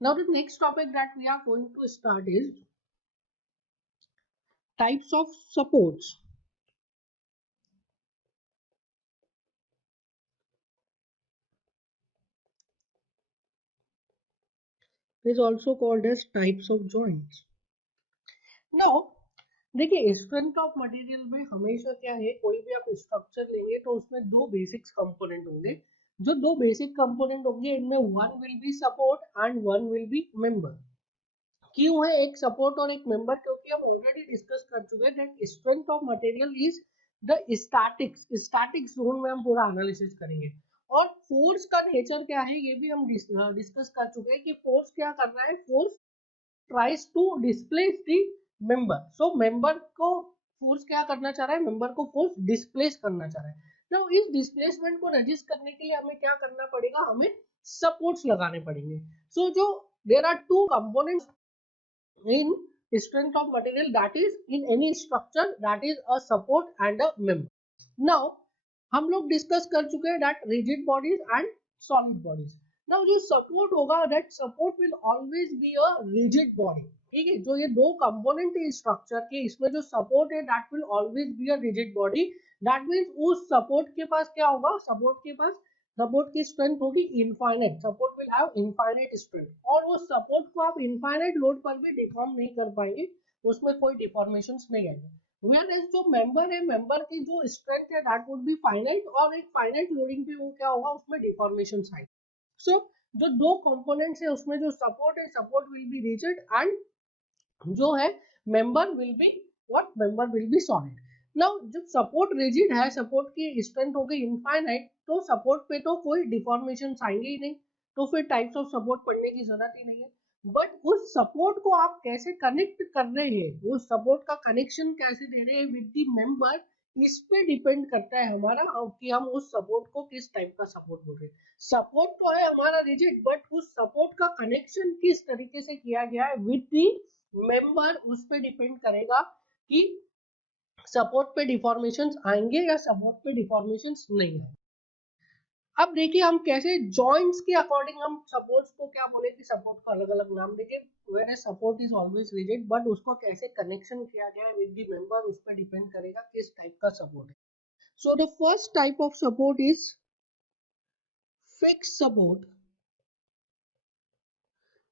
Now the next topic that we are going to start is types of supports. It is also called as types of joints. Now देखिए strength of material में हमेशा क्या है, कोई भी आप structure लेंगे तो उसमें दो बेसिक कंपोनेंट होंगे। जो दो बेसिक कंपोनेंट होंगे इनमें one will be support and one will be member. क्यों है एक सपोर्ट और एक मेंबर? क्योंकि हम ऑलरेडी डिस्कस कर चुके हैं that strength of material is the statics zone में हम पूरा एनालिसिस करेंगे। और फोर्स का नेचर क्या है ये भी हम डिस्कस कर चुके हैं कि फोर्स क्या कर रहा है, force tries to displace the member. So member को फोर्स क्या करना चाह रहा है, मेंबर को फोर्स डिस्प्लेस करना चाह रहा है। नाउ इस डिस्प्लेसमेंट को रजिस्ट करने के लिए हमें क्या करना पड़ेगा, हमें सपोर्ट्स लगाने पड़ेंगे। सो जो there are two components in strength of material, that is in any structure, that is a support and a member. Now हम लोग डिस्कस कर चुके हैं that rigid bodies and solid bodies. Now जो support होगा that support will always be a rigid body. ठीक है, जो ये दो कंपोनेंट है स्ट्रक्चर के, इसमें जो सपोर्ट है that will always be a rigid body. That means उस सपोर्ट के पास क्या होगा, सपोर्ट की स्ट्रेंथ होगी infinite. Support will have infinite strength और वो सपोर्ट को आप इनफाइनाइट लोड पर भी डिफॉर्म नहीं कर पाएंगे, उसमें कोई डिफॉर्मेशंस नहीं आएंगे। वेयर जो मेंबर है, मेंबर की जो स्ट्रेंथ है दैट वुड बी फाइनाइट और एक फाइनाइट लोडिंग पे वो क्या होगा, उसमें डिफॉर्मेशंस आएंगे। सो जो दो कंपोनेंट्स है उसमें जो सपोर्ट है, support will be rigid and जो है member will be what, member will be solid. Now जब सपोर्ट रिजिड है, सपोर्ट की स्ट्रेंथ हो गई इनफाइनाइट, तो सपोर्ट पे तो कोई डिफॉर्मेशन आएंगे ही नहीं, तो फिर टाइप्स ऑफ सपोर्ट पढ़ने की जरूरत ही नहीं है। बट उस सपोर्ट को आप कैसे कनेक्ट कर रहे हैं, उस सपोर्ट का कनेक्शन कैसे दे रहे हैं विद द मेंबर, इस पे डिपेंड करता है हमारा कि हम उस सपोर्ट को किस टाइप का सपोर्ट बोल रहे हैं। सपोर्ट तो है हमारा रिजिड, बट उस सपोर्ट का कनेक्शन किस तरीके से किया गया है विद द मेंबर, उस पे डिपेंड करेगा कि सपोर्ट पे डिफॉर्मेशंस आएंगे या सपोर्ट पे डिफॉर्मेशंस नहीं है। अब देखिए हम कैसे जॉइंट्स के अकॉर्डिंग हम सपोर्ट्स को क्या बोले कि सपोर्ट को अलग अलग नाम देंगे। Where support is always rigid, but उसको कैसे कनेक्शन किया गया है विद द मेंबर, उस पर डिपेंड करेगा किस टाइप का सपोर्ट है। So the first type of support is fix support.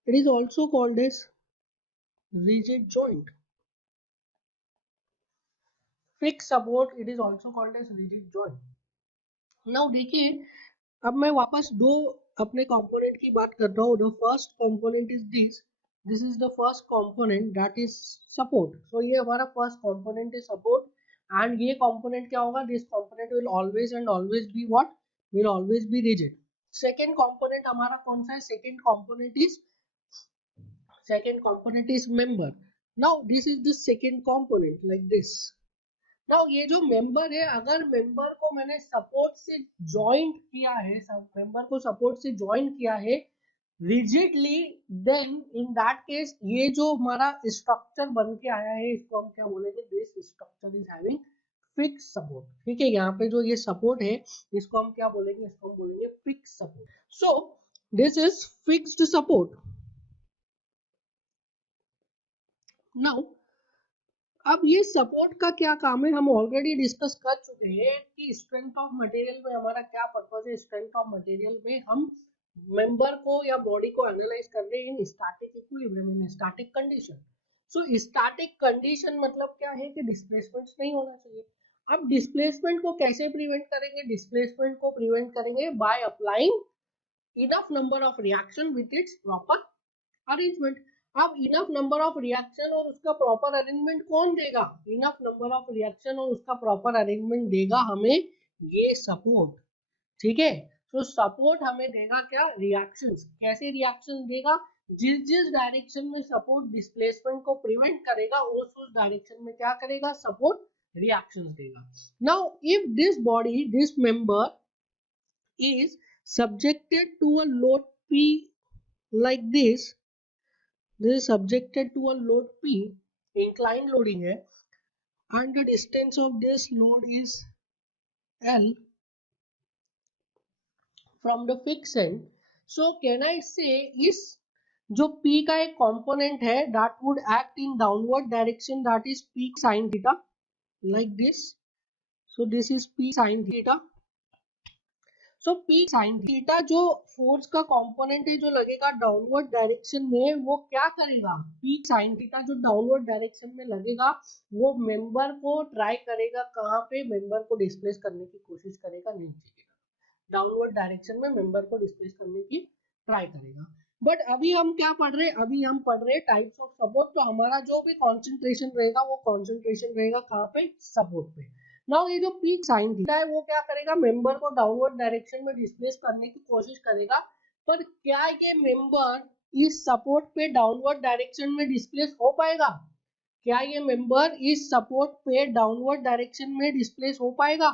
It is also called as rigid joint. Fixed support, it is also called as rigid joint. Now देखिए अब मैं वापस दो अपने कंपोनेंट की बात कर रहा हूँ। The first component is this is the first component that is support. So ये हमारा फर्स्ट कंपोनेंट है सपोर्ट, एंड ये कंपोनेंट क्या होगा, this component will always and always be what, will always be rigid. Second component हमारा कौन सा है, second component is member. Now this is the second component like this. Now ये जो मेंबर है, अगर मेंबर को मैंने सपोर्ट से ज्वाइंट किया है, मेंबर को सपोर्ट से ज्वाइन किया है rigidly, then in that case ये जो हमारा स्ट्रक्चर बन के आया है इसको हम क्या बोलेंगे, this structure is having fix support. ठीक है, यहाँ पे जो ये सपोर्ट है इसको हम क्या बोलेंगे, इसको हम बोलेंगे fix support. So this is fixed support. Now अब ये सपोर्ट का क्या काम है, हम ऑलरेडी डिस्कस कर चुके हैं कि स्ट्रेंथ ऑफ मटेरियल में हमारा क्या पर्पस है। स्ट्रेंथ ऑफ मटेरियल में हम मेंबर को या बॉडी को एनालाइज कर रहे हैं इन स्टैटिक इक्विलिब्रियम, इन static condition. So static condition मतलब क्या है कि डिस्प्लेसमेंट नहीं होना चाहिए। अब डिस्प्लेसमेंट को कैसे प्रिवेंट करेंगे, डिस्प्लेसमेंट को प्रिवेंट करेंगे by applying enough number of reaction with its proper arrangement। अब इनफ नंबर ऑफ रिएक्शन और उसका प्रॉपर अरेंजमेंट कौन देगा, इनफ नंबर ऑफ रिएक्शन और उसका प्रॉपर अरेंजमेंट देगा हमें ये सपोर्ट। ठीक है, तो सपोर्ट हमें देगा क्या, रिएक्शंस। कैसे रिएक्शंस देगा, जिस जिस डायरेक्शन में सपोर्ट डिस्प्लेसमेंट को प्रिवेंट करेगा उस डायरेक्शन में क्या करेगा, सपोर्ट रिएक्शंस देगा। Now if this body, this member is subjected to a load P like this is subjected to a load P, inclined loading है, and the distance of this load is L from the fixed end. So can I say इस जो P का एक component है that would act in downward direction, that is P sin theta, like this. So this is P sin theta. So P sin theta जो force का component है जो लगेगा डाउनवर्ड डायरेक्शन में, वो क्या करेगा, P sin थीटा जो डाउनवर्ड डायरेक्शन में लगेगा वो मेंबर को ट्राई करेगा कहाँ पे, मेंबर को डिस्प्लेस करने की कोशिश करेगा नीचे की तरफ, डाउनवर्ड डायरेक्शन में मेंबर को डिस्प्लेस करने की ट्राई करेगा। बट अभी हम क्या पढ़ रहे हैं, अभी हम पढ़ रहे हैं टाइप्स ऑफ सपोर्ट। तो हमारा जो भी कॉन्सेंट्रेशन रहेगा वो कॉन्सेंट्रेशन रहेगा कहाँ पे, सपोर्ट पे। नाउ ये जो पीक साइन थीटा है वो क्या करेगा, मेंबर को डाउनवर्ड डायरेक्शन में डिस्प्लेस करने की कोशिश करेगा। पर क्या ये मेंबर इस सपोर्ट पे डाउनवर्ड डायरेक्शन में डिस्प्लेस हो पाएगा, क्या ये मेंबर इस सपोर्ट पे डाउनवर्ड डायरेक्शन में डिस्प्लेस हो पाएगा,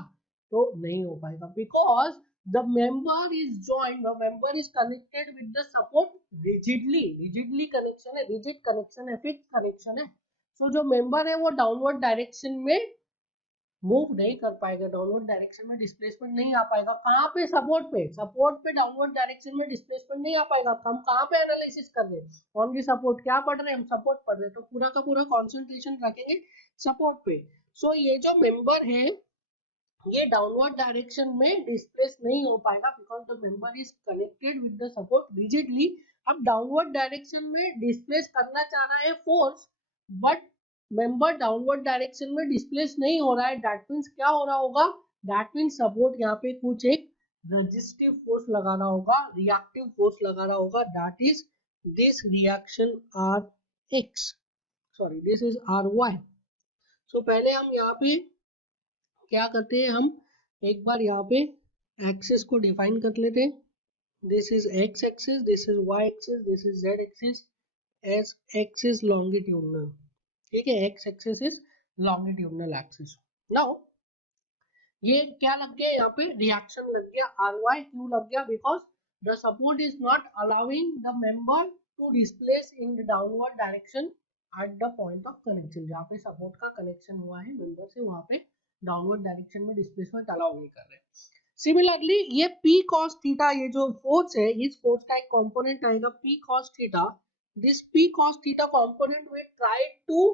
तो नहीं हो पाएगा, because the member is joint, the member is connected with the support rigidly, rigidly connection है, रिजिड कनेक्शन है, फिक्स कनेक्शन है। सो जो मेंबर है वो डाउनवर्ड डायरेक्शन में मूव नहीं कर पाएगा, डाउनवर्ड डायरेक्शन में डिस्प्लेसमेंट नहीं आ पाएगा। कहाँ पे, सपोर्ट पे, सपोर्ट पे डाउनवर्ड डायरेक्शन में डिस्प्लेसमेंट नहीं आ पाएगा। हम कहाँ पे एनालिसिस कर रहे हैं, ऑन दी सपोर्ट, क्या पढ़ रहे हैं हम, सपोर्ट पढ़ रहे हैं, तो पूरा का पूरा कॉन्सेंट्रेशन रखेंगे सपोर्ट पे। सो ये जो मेंबर है ये डाउनवर्ड डायरेक्शन में डिस्प्लेस नहीं हो पाएगा because the member is connected with the support rigidly. अब डाउनवर्ड डायरेक्शन में डिस्प्लेस करना चाह रहा है force, but member downward direction में डिस्प्लेस नहीं हो रहा है, दैट मीन्स क्या हो रहा होगा, दैट मीन्स सपोर्ट यहाँ पे कुछ एक रेजिस्टिव फोर्स लगा रहा होगा, रिएक्टिव फोर्स लगा रहा होगा, that is this reaction R X, sorry this is R Y. So पहले हम यहाँ पे क्या करते हैं, हम एक बार यहाँ पे एक्सिस को डिफाइन कर लेते हैं। This is X axis, this is Y axis, this is Z axis, as X is longitudinal, ठीक है, X axis is longitudinal axis. Now ये क्या लग गया, यहाँ पे रिएक्शन लग गया आर वाई, क्यों लग गया, because the support is not allowing the member to displace in the downward direction at the point of connection, जहाँ पे सपोर्ट का कनेक्शन हुआ है मेंबर से वहां पे डाउनवर्ड डायरेक्शन में डिस्प्लेसमेंट अलाउ नहीं कर रहे। सिमिलरली ये P cos थीटा, ये जो फोर्स है, इस फोर्स का एक कंपोनेंट आएगा P cos theta, this P cos theta component will try to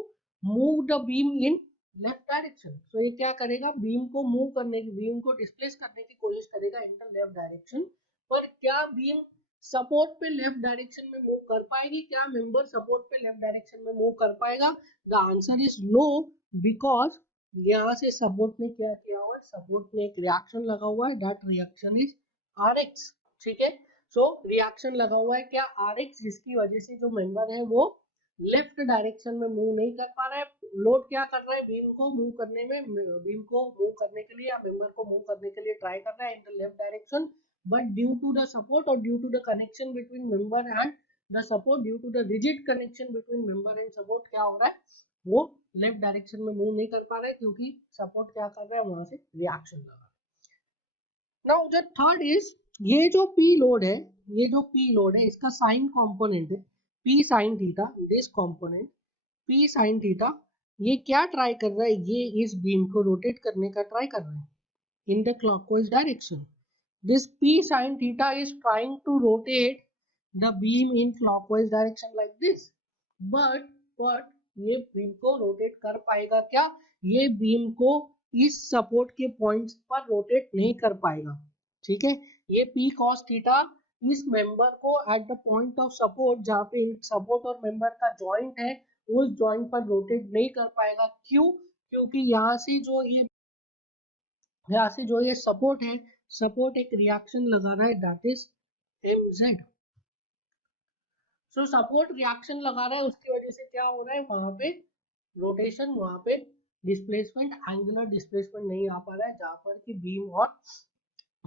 move the beam in left direction. So ये क्या करेगा, बीम को मूव करने की, बीम को डिस्प्लेस करने की कोशिश करेगा इन द लेफ्ट डायरेक्शन। पर क्या बीम सपोर्ट पे लेफ्ट डायरेक्शन में मूव कर पाएगी, क्या मेंबर सपोर्ट पे लेफ्ट डायरेक्शन में मूव कर पाएगा, the answer is no, because यहाँ से सपोर्ट ने क्या किया हुआ है, सपोर्ट ने एक रिएक्शन लगा हुआ है, that reaction is R X, ठीक है। सो रिएक्शन लगा हुआ है क्या, आर एक्स, जिसकी वजह से जो मेंबर है वो लेफ्ट डायरेक्शन में मूव नहीं कर पा रहा है। लोड क्या कर रहा है, बीम को मूव करने में, बीम को मूव करने के लिए या मेंबर को मूव करने के लिए ट्राई कर रहा है in the left direction, but due to the support और due to the connection between member and the support, due to the rigid connection between member and support, क्या हो रहा है, वो लेफ्ट डायरेक्शन में मूव नहीं कर पा रहा है, क्योंकि सपोर्ट क्या कर रहा है, वहां से रिएक्शन लगा रहा है। नाउ जो थर्ड इज, ये जो पी लोड है, ये जो पी लोड है इसका साइन कंपोनेंट है P sine theta, this component P sine theta, ये क्या ट्राई कर रहा है, ये इस बीम को रोटेट करने का ट्राई कर रहा है in the clockwise direction. This P sine theta is trying to rotate the beam in clockwise direction like this, but ये बीम को रोटेट कर पाएगा क्या, ये बीम को इस सपोर्ट के पॉइंट्स पर रोटेट नहीं कर पाएगा, ठीक है। ये पी कॉस थीटा इस मेंबर को eight the point of support, जहाँ पे सपोर्ट और मेंबर का जॉइंट है, उस जॉइंट पर रोटेट नहीं कर पाएगा, क्यों, क्योंकि यहाँ से जो ये सपोर्ट है, सपोर्ट एक रिएक्शन लगा रहा है, that is mz। So support reaction लगा रहा है, उसकी वजह से क्या हो रहा है, वहां पे रोटेशन, वहां पे डिस्प्लेसमेंट, एंगुलर डिस्प्लेसमेंट नहीं आ पा रहा है, जहां पर कि बीम और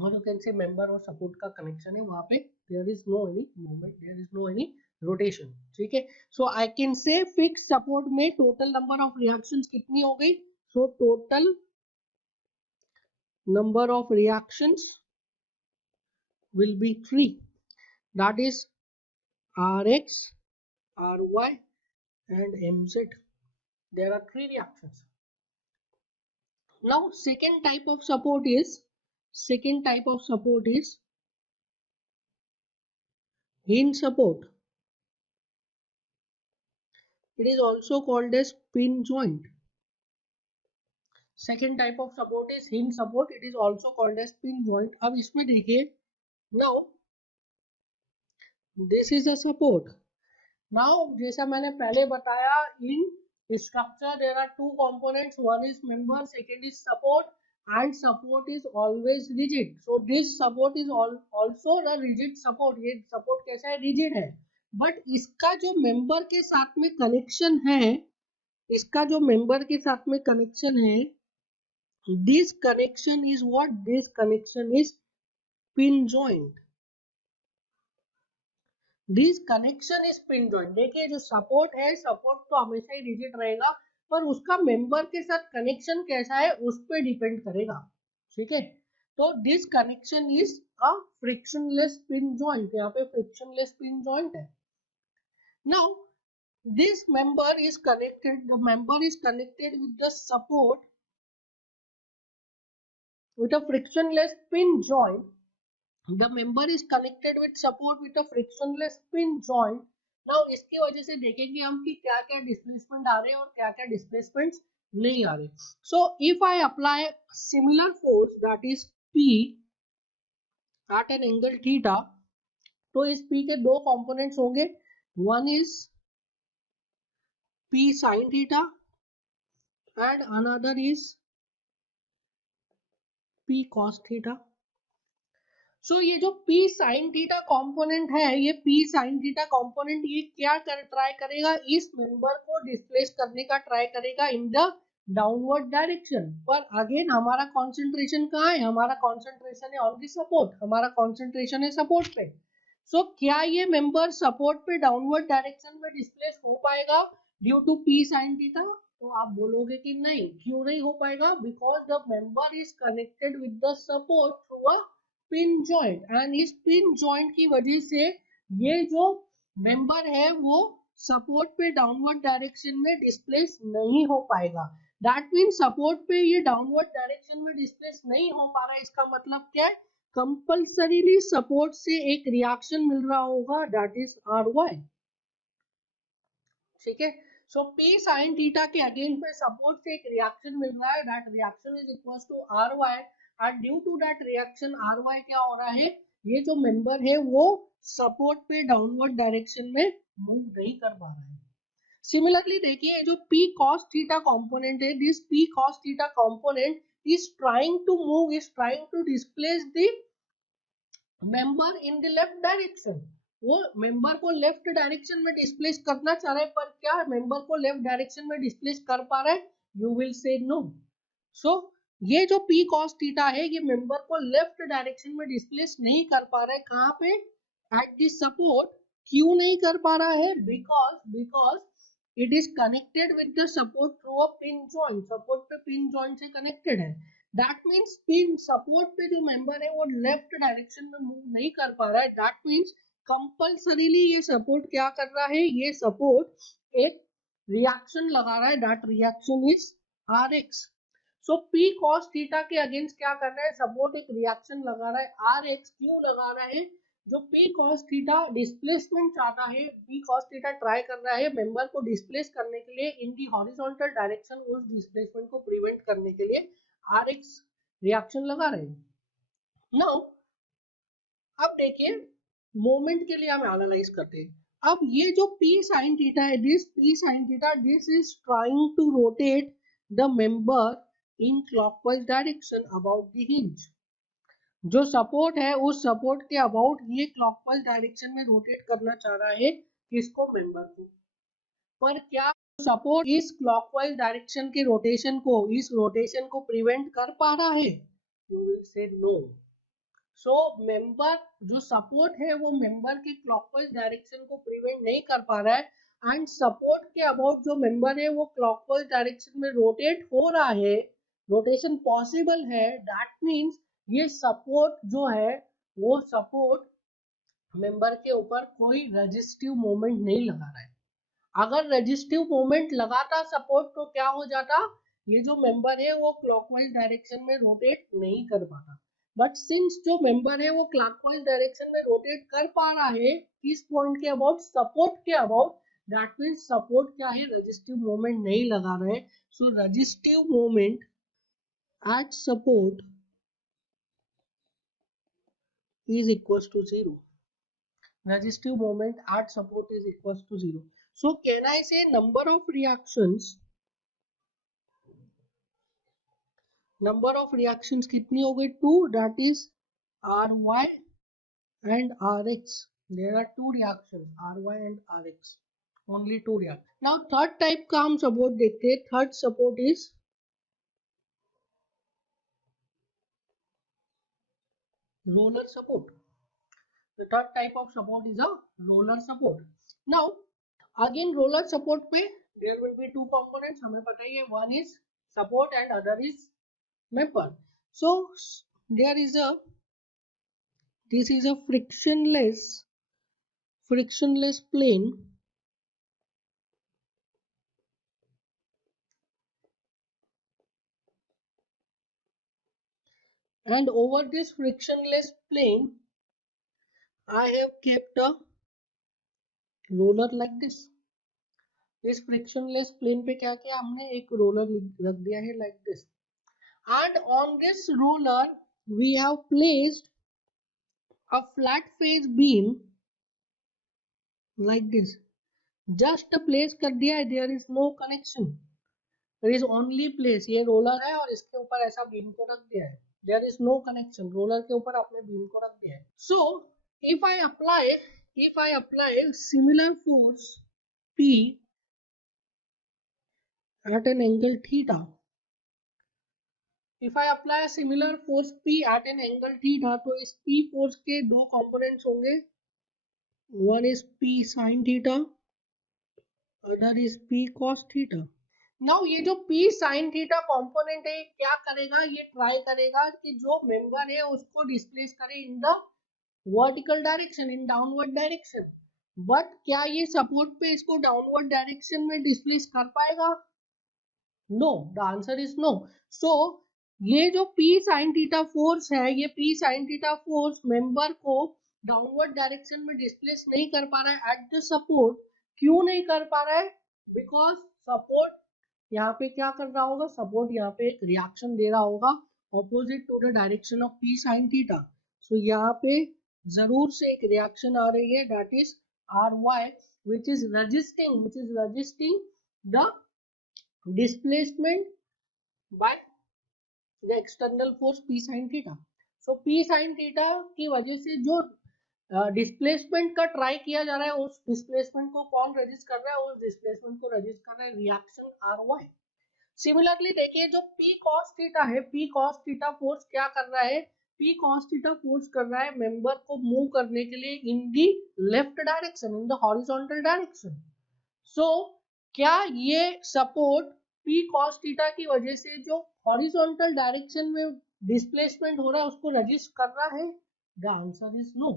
यू कैन से मेंबर और सपोर्ट का कनेक्शन है, वहां पे there is no any movement, there is no any rotation, ठीक है। So I can say fix support में टोटल नंबर ऑफ रिएक्शंस कितनी हो गई, so total number of reactions will be 3, that is Rx, Ry and Mz. There are 3 reactions. Now second type of support is hinge support. it is also called as pin joint. Second type of support is hinge support, it is also called as pin joint. अब इसमें देखिए, now this is a support. Now जैसा मैंने पहले बताया, in structure there are two components, one is member, second is support, and support is always rigid. So this support is also a rigid support. ये support कैसा है? Rigid है. But इसका जो member के साथ में connection है, इसका जो member के साथ में connection है, this connection is what? This connection is pin joint. This connection is pin joint. देखिए जो सपोर्ट है, सपोर्ट तो हमेशा ही रिजिड रहेगा, पर उसका मेंबर के साथ कनेक्शन कैसा है उस पर डिपेंड करेगा. ठीक है, तो this connection is a frictionless pin joint. यहाँ पे फ्रिक्शनलेस पिन जॉइंट है. Now this member is connected, the member is connected with the support with a frictionless pin joint. The member is connected with support with a frictionless pin joint. Now इसकी वजह से देखेंगे हम कि क्या क्या displacement आ रहे हैं और क्या क्या डिस्प्लेसमेंट नहीं आ रहे. So if I apply similar force, that is P at an angle theta, तो इस P के दो कंपोनेंट्स होंगे. One is P sin theta and another is P cos theta. सो ये जो P sin थीटा कंपोनेंट है, ये P sin थीटा कंपोनेंट ये क्या ट्राई करेगा? इस मेंबर को डिस्प्लेस करने का ट्राई करेगा इन द डाउनवर्ड डायरेक्शन. पर अगेन हमारा कंसंट्रेशन कहाँ है? हमारा कंसंट्रेशन है ऑन द सपोर्ट. हमारा कंसंट्रेशन है सपोर्ट पे. सो क्या ये मेंबर सपोर्ट पे डाउनवर्ड डायरेक्शन में डिस्प्लेस हो पाएगा due to P sin theta? तो आप बोलोगे कि नहीं. क्यों नहीं हो पाएगा? Because the member is connected with the support through a pin joint, and इस पिन जॉइंट की वजह से ये जो मेंबर है वो सपोर्ट पे डाउनवर्ड डायरेक्शन में डिस्प्लेस नहीं हो पाएगा. दैट मीन सपोर्ट पे ये डाउनवर्ड डायरेक्शन में डिस्प्लेस नहीं हो पा रहा है. इसका मतलब क्या है? कंपल्सरीली सपोर्ट से एक रिएक्शन मिल रहा होगा, दैट इज RY. ठीक है, सो P sin थीटा के अगेंस्ट में सपोर्ट से एक रिएक्शन मिल रहा है, that reaction is equals to RY. And due to that reaction RY क्या हो रहा है? ये जो मेंबर है वो सपोर्ट पे डाउनवर्ड डायरेक्शन में मूव नहीं कर पा रहा है. सिमिलरली देखिए जो P cos थीटा कंपोनेंट है, this P cos theta component is trying to move, is trying to displace the member in the left direction. वो मेंबर को लेफ्ट डायरेक्शन में डिस्प्लेस करना चाह रहा है, पर क्या मेंबर को लेफ्ट डायरेक्शन में डिस्प्लेस कर पा रहा है? You will say no. So ये जो P cos थीटा है, ये मेंबर को लेफ्ट डायरेक्शन में डिस्प्लेस नहीं कर पा रहा है. कहाँ पे? At the support. क्यों नहीं कर पा रहा है? Because it is connected with the support through a pin joint. Support पे पिन जॉइंट से कनेक्टेड है. दैट मीन्स पिन सपोर्ट पे जो मेंबर है वो लेफ्ट डायरेक्शन में मूव नहीं कर पा रहा है. दैट मीन्स कंपल्सरीली ये सपोर्ट क्या कर रहा है? ये सपोर्ट एक रिएक्शन लगा रहा है, that reaction is Rx. So P cos theta के अगेंस्ट क्या कर रहा है? सपोर्ट एक रिएक्शन लगा रहा है, Rx. क्यों लगा रहा है? जो P cos थीटा डिस्प्लेसमेंट चाहता है, P cos थीटा ट्राई कर रहा है मेंबर को डिस्प्लेस करने के लिए इन दी हॉरिजॉन्टल डायरेक्शन. उस डिस्प्लेसमेंट को प्रिवेंट करने के लिए Rx रिएक्शन लगा रहे हैं. नाउ अब देखिए मोमेंट के लिए हम एनालाइज करते हैं. अब ये जो P sin थीटा है, this P sin theta, this is trying to rotate the member in clockwise direction about the hinge. जो सपोर्ट है उस सपोर्ट के अबाउट ये क्लॉकवाइज डायरेक्शन में रोटेट करना चाह रहा है. किसको? मेंबर को. पर क्या सपोर्ट इस क्लॉकवाइज डायरेक्शन के रोटेशन को, इस रोटेशन को प्रिवेंट कर पा रहा है? You will say no. So member जो सपोर्ट है वो मेंबर के क्लॉकवाइज डायरेक्शन को प्रिवेंट नहीं कर पा रहा है, एंड सपोर्ट के अबाउट जो मेंबर है वो क्लॉकवाइज डायरेक्शन में रोटेट हो रहा है, रोटेशन पॉसिबल है. दैट मींस ये सपोर्ट जो है वो सपोर्ट मेंबर के ऊपर कोई रेजिस्टिव मोमेंट नहीं लगा रहा है. अगर रेजिस्टिव मोमेंट लगाता सपोर्ट तो क्या हो जाता? ये जो मेंबर है वो क्लॉकवाइज डायरेक्शन में रोटेट नहीं कर पाता. बट सिंस जो मेंबर है वो क्लॉकवाइज डायरेक्शन में रोटेट कर पा रहा है, किस पॉइंट के अबाउट? सपोर्ट के अबाउट. दैट मीन्स सपोर्ट क्या है, रेजिस्टिव मोमेंट नहीं लगा रहे, so resistive moment at support is equals to 0. Resistive moment at support is equals to 0. So can I say number of reactions कितनी हो गई, 2, that is Ry and Rx. There are two reactions, Ry and Rx. Only two reactions. Now third type का हम support देखते हैं. Third support is roller support. The third type of support is a roller support. Now again roller support पे there will be two components, हमें पता ही है, one is support and other is member. So there is a, this is a frictionless plane and over this frictionless plane I have kept a roller like this. इस frictionless plane पे क्या किया हमने, एक roller रख दिया है like this, and on this roller we have placed a flat face beam like this. Just place कर दिया है, there is no connection, there is only place. ये roller है और इसके ऊपर ऐसा beam को रख दिया है, there is no connection, roller के ऊपर आपने beam को रख दिया है. So if I apply similar force P at an angle theta, if I apply a similar force P at an angle theta, तो इस P force के दो components होंगे, one is P sin theta, other is P cos theta. Now ये जो P sin theta component है क्या करेगा, ये ट्राई करेगा कि जो मेंबर है उसको डिस्प्लेस करे इन the vertical direction, in downward direction. But क्या ये सपोर्ट पे इसको डाउनवर्ड डायरेक्शन में डिस्प्लेस कर पाएगा? No, the answer is no. So ये जो P sin थीटा फोर्स है, ये P sin theta force member को डाउनवर्ड डायरेक्शन में डिस्प्लेस नहीं कर पा रहा है एट द सपोर्ट. क्यों नहीं कर पा रहा है? बिकॉज सपोर्ट यहाँ पे क्या कर रहा होगा, सपोर्ट यहाँ पे एक रिएक्शन दे रहा होगा opposite to the direction of P sin theta. So यहाँ पे जरूर से एक रिएक्शन आ रही है, that is Ry, which is resisting the displacement by the external force P sin theta. So P sin theta की वजह से जो डिस्प्लेसमेंट का ट्राई किया जा रहा है, उस डिस्प्लेसमेंट को कौन रजिस्ट कर रहा है, उस डिस्प्लेसमेंट को रजिस्ट कर रहा है रिएक्शन Ry. सिमिलरली देखिए जो P cos थीटा है, P cos थीटा फोर्स क्या कर रहा है, P cos थीटा फोर्स कर रहा है मेंबर को मूव करने के लिए in the left direction, in the horizontal direction. So क्या ये सपोर्ट P cos थीटा की वजह से जो हॉरिजॉन्टल डायरेक्शन में डिस्प्लेसमेंट हो रहा है उसको रजिस्ट कर रहा है? The answer is no.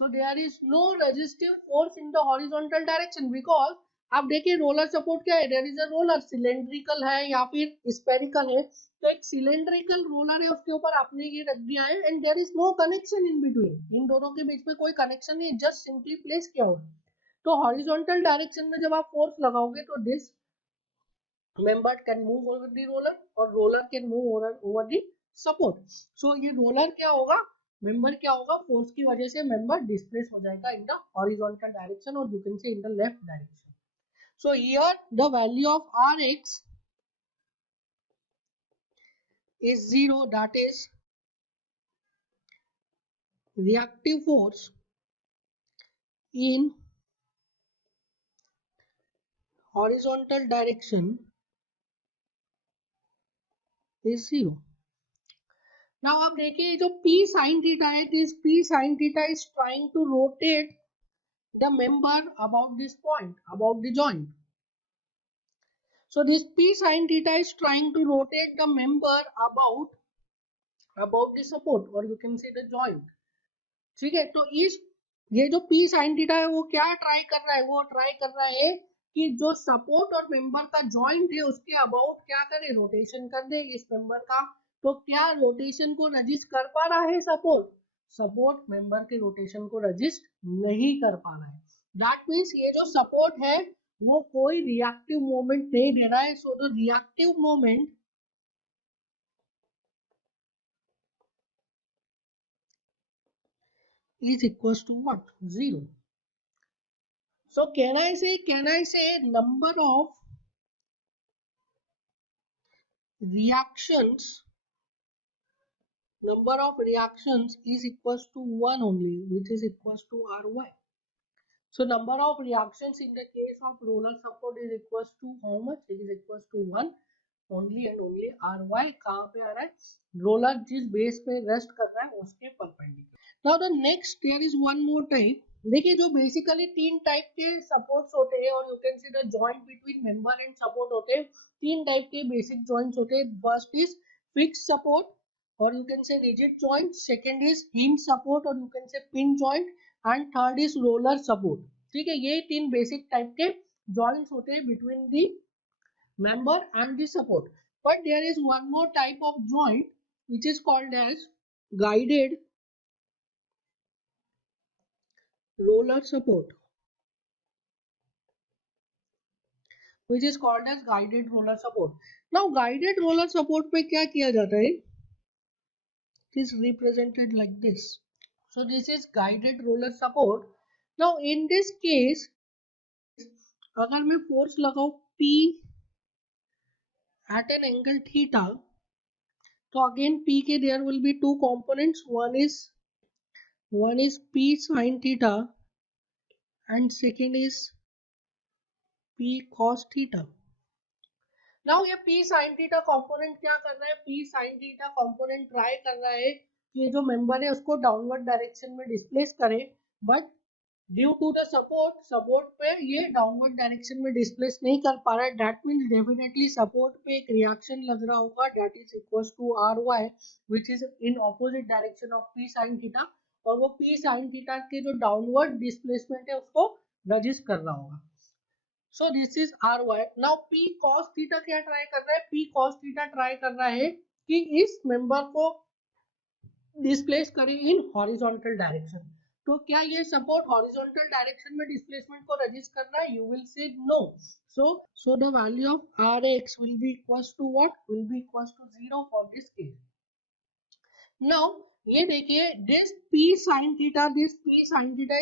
So there is no resistive force in the horizontal direction because आप देखिए रोलर सपोर्ट क्या है, there is a roller, cylindrical है या फिर स्फेरिकल है, तो एक सिलेंड्रिकल रोलर है उसके ऊपर आपने ये रख दिया है and there is no connection in between, in दोनों के बीच में कोई कनेक्शन नहीं, जस्ट सिंपली प्लेस किया हुआ. तो हॉरिजॉन्टल डायरेक्शन में जब आप फोर्स लगाओगे तो this member can move over the roller और roller can move over the support. So ये roller क्या होगा, member क्या होगा, force की वजह से member displace हो जाएगा in the horizontal direction or you can say in the left direction. So here the value of Rx is 0, that is reactive force in horizontal direction is 0. Now आप देखिए जो P sin theta है, this P sin theta is trying to rotate the member about this point, about the joint. So this P sin theta is trying to rotate the member about the support or you can say the joint. ठीक है, तो इस ये जो P sin theta है वो क्या try कर रहा है, वो ट्राई कर रहा है कि जो सपोर्ट और मेंबर का जॉइंट है उसके अबाउट क्या करे, रोटेशन कर दे इस मेंबर का. तो क्या रोटेशन को रजिस्ट कर पा रहा है सपोर्ट? सपोर्ट मेंबर के रोटेशन को रजिस्ट नहीं कर पा रहा है. दैट मीन्स ये जो सपोर्ट है वो कोई रिएक्टिव मोमेंट नहीं दे रहा है, so the reactive moment is equals to what? 0. So can I say number of reactions is equals to 1 only, which is equals to Ry. So number of reactions in the case of roller support is equals to how much? It is equals to 1 only and only. Ry कहाँ पे आ रहा है? Roller जिस base पे rest कर रहा है उसके perpendicular. Now the next there is one more type. देखिए जो बेसिकली तीन टाइप के सपोर्ट्स होते हैं और you can see the joint between member and support होते हैं. तीन टाइप के बेसिक जॉइंट्स होते हैं. फर्स्ट इज फिक्स्ड सपोर्ट और you can say rigid joint. Second is hinge support और you can say pin joint. And third is roller support. ठीक है, ये तीन बेसिक टाइप के जॉइंट्स होते हैं between the member and the support. But there is one more type of joint which is called as guided roller support, which is called as guided roller support. Now guided roller support पे क्या किया जाता है? It is represented like this. So this is guided roller support. Now in this case अगर मैं force लगाऊं P at an angle theta, तो again P के there will be two components. One is P sin theta and second is P cos theta. Now ये P sin theta component क्या कर रहा है? P sin theta component try कर रहा है कि जो मेंबर है उसको डाउनवर्ड डायरेक्शन में डिस्प्लेस करे, but due to the support पे ये डाउनवर्ड डायरेक्शन में डिस्प्लेस नहीं कर पा रहा है. दैट मीन्स डेफिनेटली सपोर्ट पे एक रिएक्शन लग रहा होगा, that is equals to R Y which is in opposite direction of P sin theta, और वो P sin theta के जो डाउनवर्ड डिस्प्लेसमेंट है उसको रजिस्ट कर रहा होगा. So this is Ry. Now P cos theta क्या ट्राई कर रहा है? P cos theta ट्राई कर रहा है कि इस मेंबर को डिस्प्लेस करें इन हॉरिजॉन्टल डायरेक्शन. तो क्या ये सपोर्ट हॉरिजॉन्टल डायरेक्शन में डिस्प्लेसमेंट को रजिस्ट कर रहा है? You will say no. So the value of Rx will be equals to what? Will be equals to 0 for this case. Now ये देखिए this P sin theta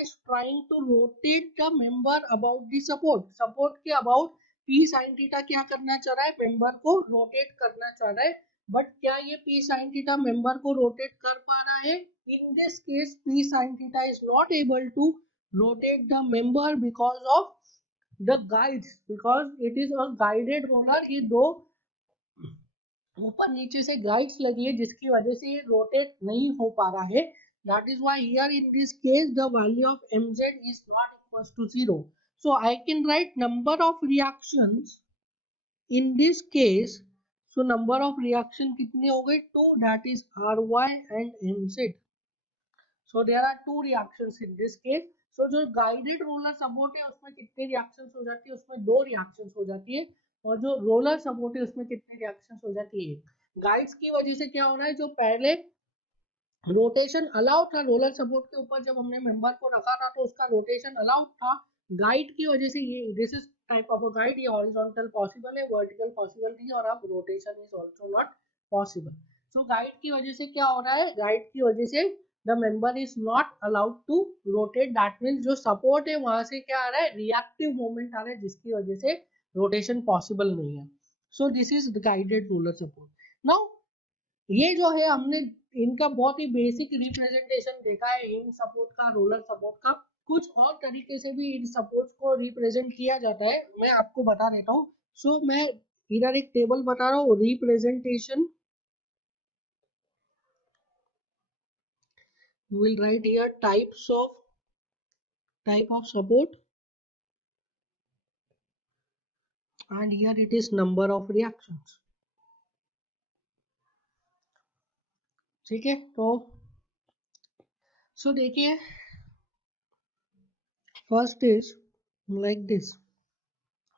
is trying to rotate the member about the support के about P sin theta क्या करना चाह रहा है? member को rotate करना चाह रहा है. बट क्या ये P sin theta member को rotate कर पा रहा है? In this case P sin theta is not able to rotate the member because of the guides, because it is a guided roller. ये दो ऊपर नीचे से गाइड्स लगी है जिसकी वजह से ये रोटेट नहीं हो पा रहा है. That is why here in this case the value of mz is not equals to 0. So I can write number of reactions in this case. So number of reaction कितने हो गए? 2. That is ry and mz. So there are 2 reactions in this case. So जो guided roller support है उसमें कितने reactions हो जाती है? उसमें 2 रिएक्शंस हो जाती है. और जो रोलर सपोर्ट है उसमें कितने रिएक्शंस हो जाती है? गाइड्स की वजह से क्या होना है? जो पहले रोटेशन अलाउड था रोलर सपोर्ट के ऊपर जब हमने मेंबर को रखा था तो उसका रोटेशन अलाउड था. गाइड की वजह से ये this is type of a guide, ये हॉरिजॉन्टल पॉसिबल है, वर्टिकल पॉसिबल नहीं, और अब rotation is also not possible. So guide की वजह से क्या हो रहा है? गाइड की वजह से the member is not allowed to rotate. That means जो सपोर्ट है वहां से क्या आ रहा है? रिएक्टिव मोमेंट आ रहा है जिसकी वजह से रोटेशन पॉसिबल नहीं है. So this is the guided roller support. Now ये जो है हमने इनका बहुत ही बेसिक रिप्रेजेंटेशन देखा है, इन सपोर्ट का, रोलर सपोर्ट का. कुछ और तरीके से भी इन सपोर्ट्स को रिप्रेजेंट किया जाता है, मैं आपको बता देता हूँ. सो मैं इधर एक टेबल बता रहा हूँ, representation. you will write here type of support, and here it is number of reactions. ठीक है, तो सो देखिए फर्स्ट इज लाइक दिस.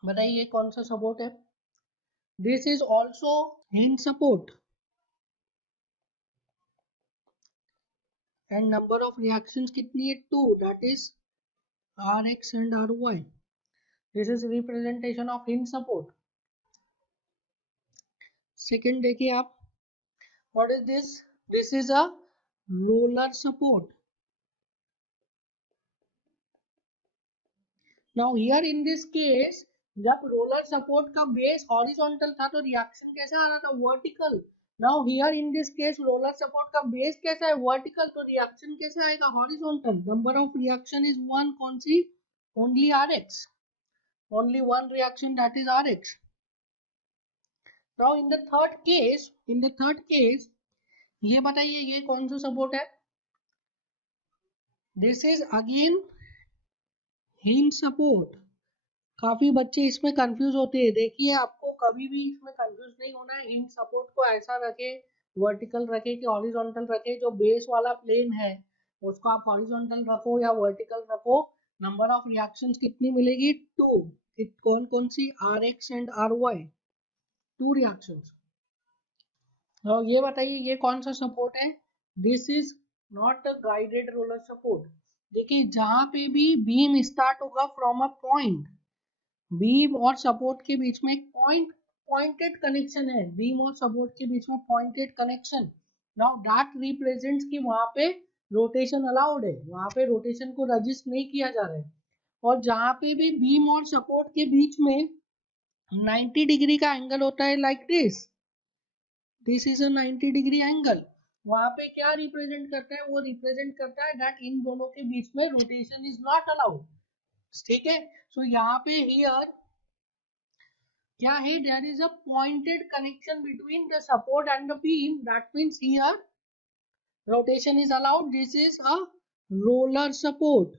बताइए कौन सा सपोर्ट है? This is also hinge support and number of reactions कितनी है? 2. That is Rx and Ry. This is representation of hinge support. Second देखिए आप, what is this? This is a roller support. Now here in this case, जब roller support का base horizontal था तो reaction कैसा आ रहा था? Vertical. Now here in this case, roller support का base कैसा है? Vertical. तो reaction कैसे आएगा? Horizontal. Number of reaction is one. कौन सी? Only Rx. Only one reaction, that is Rx. Now in the third case, ये बताइए ये कौन सा support है? This is again hinge support. काफी बच्चे इसमें कंफ्यूज होते हैं. देखिए आपको कभी भी इसमें कंफ्यूज नहीं होना है. हिंज सपोर्ट को ऐसा रखे, वर्टिकल रखे कि हॉरिजॉन्टल रखे. जो बेस वाला प्लेन है उसको आप हॉरिजॉन्टल रखो या वर्टिकल रखो. नंबर ऑफ रिएक्शंस कितनी मिलेगी? 2. कौन कौन सी? Rx and Ry. 2 रिएक्शंस. और ये बताइए ये कौन सा सपोर्ट है? This is not a guided roller support. देखिए जहां पे भी बीम स्टार्ट होगा फ्रॉम अ पॉइंट, बीम और सपोर्ट के बीच में एक पॉइंटेड कनेक्शन है. बीम और सपोर्ट के बीच में pointed connection. Now that represents कि वहां पे रोटेशन अलाउड है, वहां पे रोटेशन को रजिस्ट नहीं किया जा रहा है. और जहां पे भी बीम और सपोर्ट के बीच में 90 डिग्री का एंगल होता है like this is a 90 degree angle, वहां पे क्या रिप्रेजेंट करता है? वो रिप्रेजेंट करता है दैट इन दोनों के बीच में रोटेशन इज नॉट अलाउड. ठीक है. सो यहाँ पे हियर क्या है? There is a pointed connection between the support and the beam. That means here rotation is allowed. This is a roller support.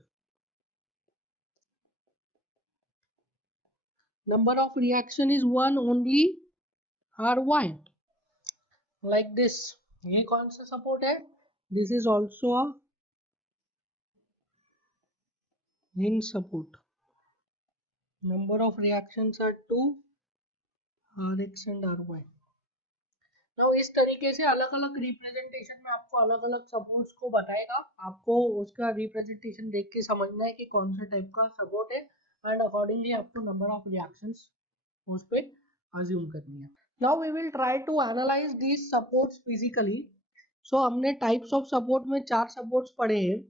Number of reaction is one only Ry. Like this. ये कौन सा support है? This is also a hinge support. Number of reactions are 2, Rx and Ry. Now इस तरीके से अलग अलग representation में आपको अलग अलग सपोर्ट्स को बताएगा. आपको उसका रिप्रेजेंटेशन देख के समझना है कि कौन सा टाइप का सपोर्ट है एंड अकॉर्डिंगली आपको नंबर ऑफ रिएक्शंस उस पे अज्यूम करनी है. Now we will try to analyse these supports physically. So हमने टाइप्स ऑफ सपोर्ट में 4 सपोर्ट्स पढ़े हैं.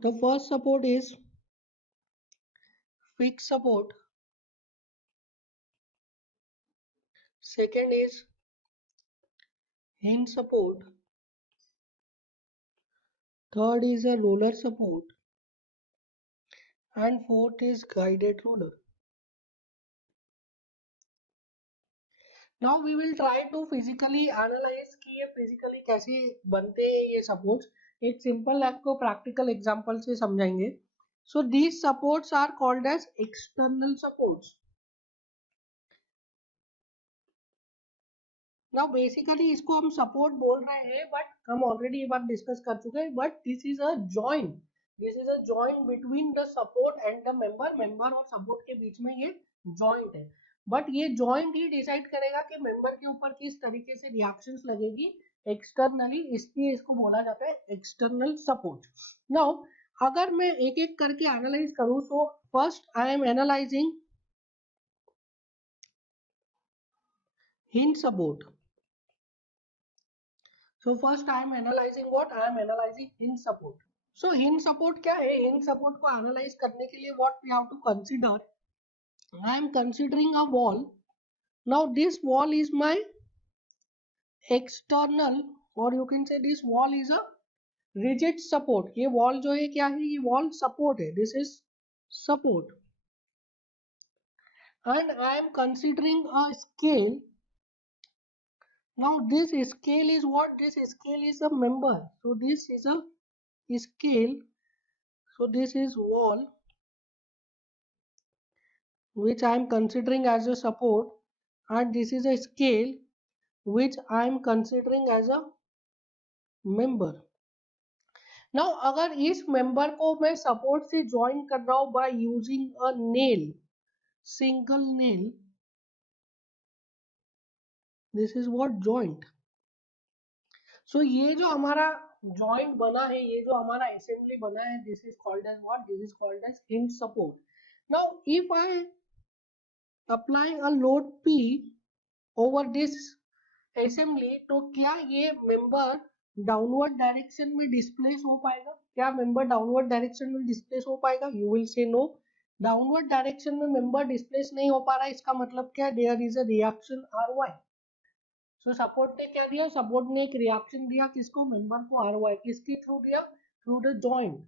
The first support is fix support. Second is hinge support. Third is a roller support. And fourth is guided roller. Now we will try to physically analyze कि ये physically कैसे बनते हैं ये supports. एक simple आपको practical example से समझाएंगे. So these supports are called as external supports. Now basically इसको हम support बोल रहे हैं but हम already ये बात discuss कर चुके हैं. But this is a joint. This is a joint between the support and the member. Member और support के बीच में ये joint है. बट ये जॉइंट ही डिसाइड करेगा कि मेंबर के ऊपर किस तरीके से रिएक्शंस लगेगी एक्सटर्नली. इसलिए इसको बोला जाता है एक्सटर्नल सपोर्ट. नाउ अगर मैं एक एक करके एनालाइज करूं, so first I am analysing hinge support. So first I am analysing what? I am analysing hinge support. So hinge support क्या है? हिंज सपोर्ट को एनालाइज करने के लिए what we have to consider, I am considering a wall. Now this wall is my external, or you can say this wall is a rigid support. ये wall जो है क्या है? ये wall support है. This is support. And I am considering a scale. Now this scale is what? This scale is a member. So this is a scale. So this is wall which I am considering as a support, and this is a scale which I am considering as a member. Now अगर इस member को मैं support से join कर रहा हूं by using a nail, single nail, this is what? Joint. So ये जो हमारा जॉइंट बना है, ये जो हमारा असेंबली बना है, this is called as what, this is called as hinge support. Now if I apply a load P over this assembly, तो क्या ये मेंबर डाउनवर्ड डायरेक्शन में डिस्प्लेस हो पाएगा? क्या मेंबर डाउनवर्ड डायरेक्शन में डिस्प्लेस हो पाएगा? You will say no, downward direction में मेंबर डिस्प्लेस नहीं हो पा रहा है। इसका मतलब क्या है? There is a reaction R Y. So support ने क्या दिया? सपोर्ट ने एक रिएक्शन दिया, किसको? मेंबर को, आर वाई। किसके थ्रू दिया? Through the joint.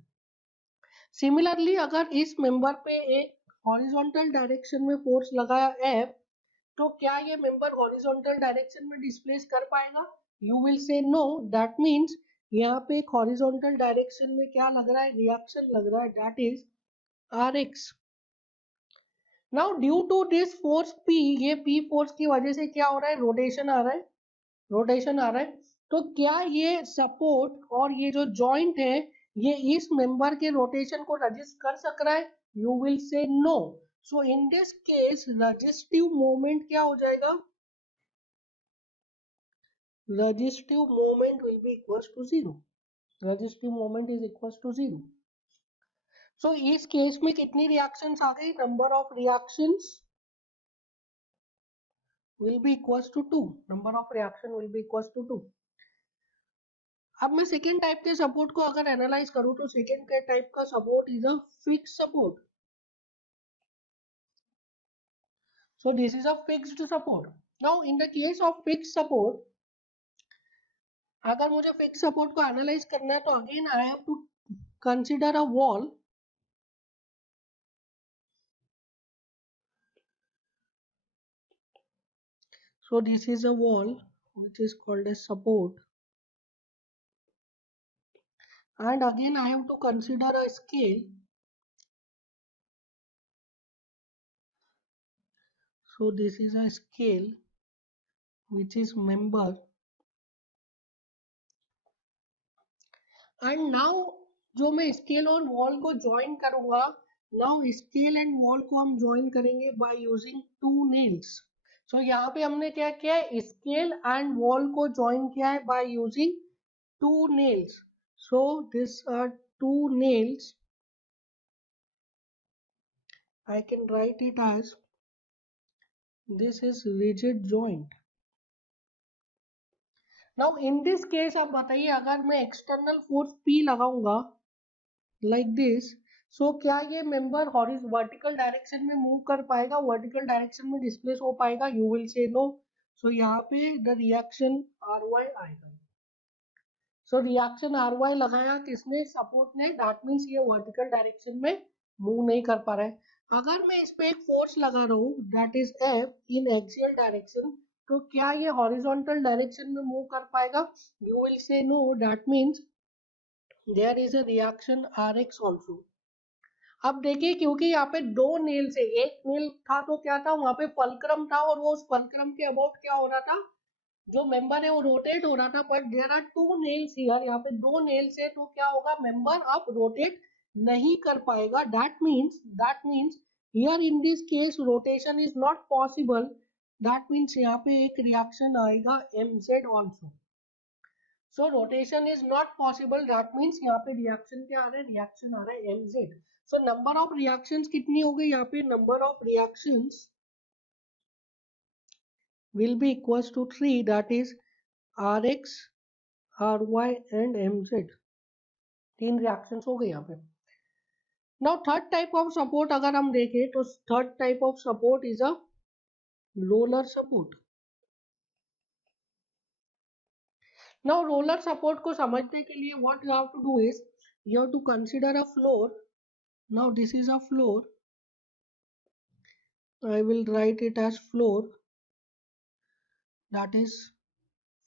सिमिलरली अगर इस मेंबर पे एक हॉरिजॉन्टल डायरेक्शन में फोर्स लगाया F, तो क्या ये मेंबर हॉरिजॉन्टल डायरेक्शन में डिस्प्लेस कर पाएगा? You will say no, that means यहाँ पे एक हॉरिजॉन्टल डायरेक्शन में क्या लग रहा है? रिएक्शन लग रहा है, that is Rx। Now due to this force P, ये P फोर्स की वजह से क्या हो रहा है? रोटेशन आ रहा है, रोटेशन आ रहा है। तो क्या ये सपोर्ट और ये जो जॉइंट है, ये इस मेंबर के रोटेशन को रजिस्ट कर सक रहा है? You will say no. So in this case resistive moment क्या हो जाएगा? resistive moment will be equals to 0। resistive moment is equals to 0। so इस केस में कितनी रिएक्शंस आ गई? Number of reactions will be equals to 2। Number of reaction will be equals to 2। अब मैं second type के सपोर्ट को अगर analyse करूं, तो सेकेंड के टाइप का support is a fixed support. so this is a fixed support। now in the case of fixed support, अगर मुझे फिक्स सपोर्ट को एनालाइज करना है, तो again I have to consider a wall. so this is a wall which is called as support, and again I have to consider a scale। so this is a scale which is member, and now जो मैं scale और wall को join करूंगा, now scale and wall को हम join करेंगे by using two nails. So यहाँ पे हमने क्या किया है? स्केल एंड वॉल को ज्वाइन किया है by using two nails. So this are two nails, I can write it as this is rigid joint। Now in this case आप बताइए, अगर मैं एक्सटर्नल फोर्स P लगाऊंगा लाइक दिस, सो क्या ये मेंबर वर्टिकल डायरेक्शन में move कर पाएगा? वर्टिकल डायरेक्शन में डिस्प्लेस हो पाएगा? You will say no. So यहाँ पे द रिएक्शन आर वाई आएगा। सो रिएक्शन आर वाई लगाया किसने? सपोर्ट ने। दैट मीन्स ये वर्टिकल डायरेक्शन में मूव नहीं कर पा रहा है। अगर मैं इस पे एक फोर्स लगा रहा हूँ, that is F in axial direction, तो क्या ये हॉरिजॉन्टल डायरेक्शन में मूव कर पाएगा? You will say no, that means there is a reaction R X also. अब देखिए, क्योंकि यहाँ पे दो नेल से, एक नेल था तो क्या था? वहां पे फलक्रम था, और वो उस फलक्रम के अबाउट क्या हो रहा था? जो मेंबर है वो रोटेट हो रहा था। But there are two nails here, यहाँ पे दो नेल्स है, तो क्या होगा? मेंबर अब रोटेट नहीं कर पाएगा। That means here in this case rotation is not possible. That means यहाँ पे एक रिएक्शन आएगा mz also. So rotation is not possible, that means यहाँ पे रिएक्शन क्या आ रहा है? रिएक्शन आ रहा है mz। So number of reactions कितनी हो गई यहाँ पे? Number of reactions will be equals to 3, that is Rx, Ry and Mz। तीन रिएक्शंस हो गए यहाँ पे। Now third type of support अगर हम देखें, तो third type of support is a roller support. Now roller support को समझने के लिए what you have to do is, you have to consider a floor. Now this is a floor, I will write it as floor that is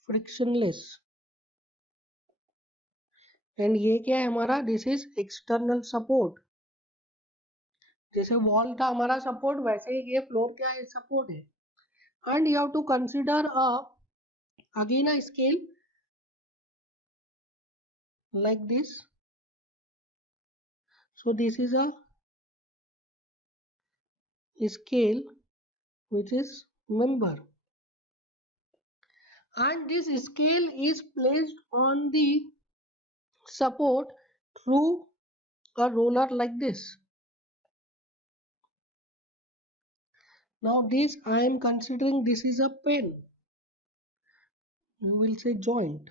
frictionless, and ये क्या है हमारा? This is external support. जैसे wall था हमारा support, वैसे ही ये floor क्या है? सपोर्ट है। And you have to consider a again a scale like this। so this is a scale which is member, and this scale is placed on the support through a roller like this. Now this I am considering this is a pen, you will say joint.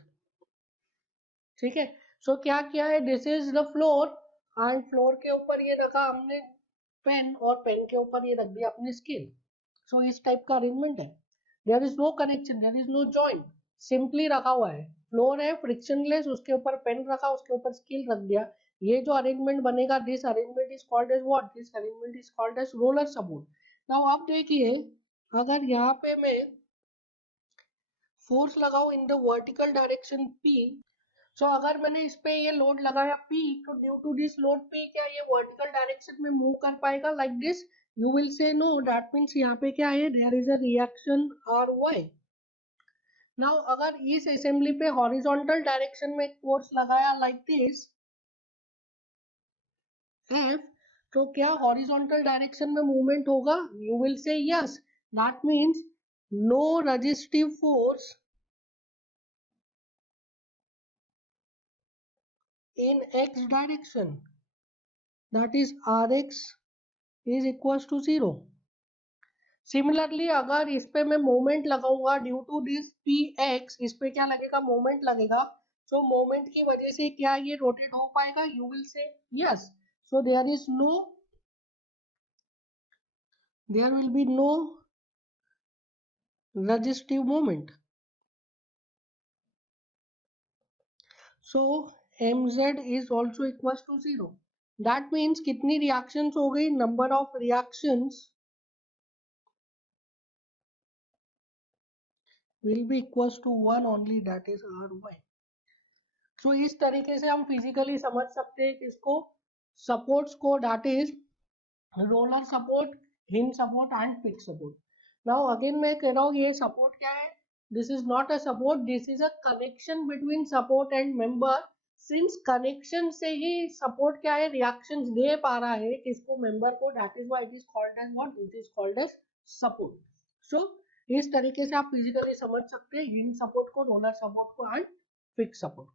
ठीक है, सो क्या किया है, this is the floor and floor के ऊपर ये रखा हमने पेन और पेन के ऊपर ये रख दिया अपनी स्केल. सो इस टाइप का अरेंजमेंट है. There is no connection, there is no joint, simply रखा हुआ है. फ्लोर है फ्रिक्शनलेस, उसके ऊपर पेन रखा, उसके ऊपर स्केल रख दिया. ये जो अरेंजमेंट बनेगा, this arrangement is called as what, this arrangement is called as roller support. Now आप देखिए, अगर यहाँ पे मैं फोर्स लगाऊं in the vertical direction P, so अगर मैंने इस पे ये लोड लगाया P, तो due to this load P क्या ये वर्टिकल डायरेक्शन में मूव कर पाएगा like this, you will say no, that means यहाँ पे क्या है, there is a reaction RY. Now अगर इस असेंबली पे हॉरिजॉन्टल डायरेक्शन में फोर्स लगाया लाइक दिस F, तो क्या हॉरिजॉन्टल डायरेक्शन में मूवमेंट होगा, you will say yes, that means no resistive force in x direction, that is Rx is equals to 0. Similarly अगर इस पे मैं मोमेंट लगाऊंगा due to this P X, इस पे क्या लगेगा, मोमेंट लगेगा. सो मोमेंट की वजह से क्या ये रोटेट हो पाएगा, you will say yes. So there will be no resistive moment. So mz is also equal to 0. That means कितनी रिएक्शंस हो गई, number of reactions will be equals to 1 only, that is Ry. So इस तरीके से हम physically समझ सकते हैं कि इसको सपोर्ट्स को, that is roller support, hinge support and fix support. Now again मैं कह रहा हूँ ये सपोर्ट क्या है, this is not a support, this is a connection between support and member. Since connection से ही सपोर्ट क्या है, रिएक्शंस दे पा रहा है किसको, मेंबर को, that is why it is called as what, it is called as support. So इस तरीके से आप फिजिकली समझ सकते हैं हिंज सपोर्ट को, रोलर सपोर्ट को एंड फिक्स सपोर्ट.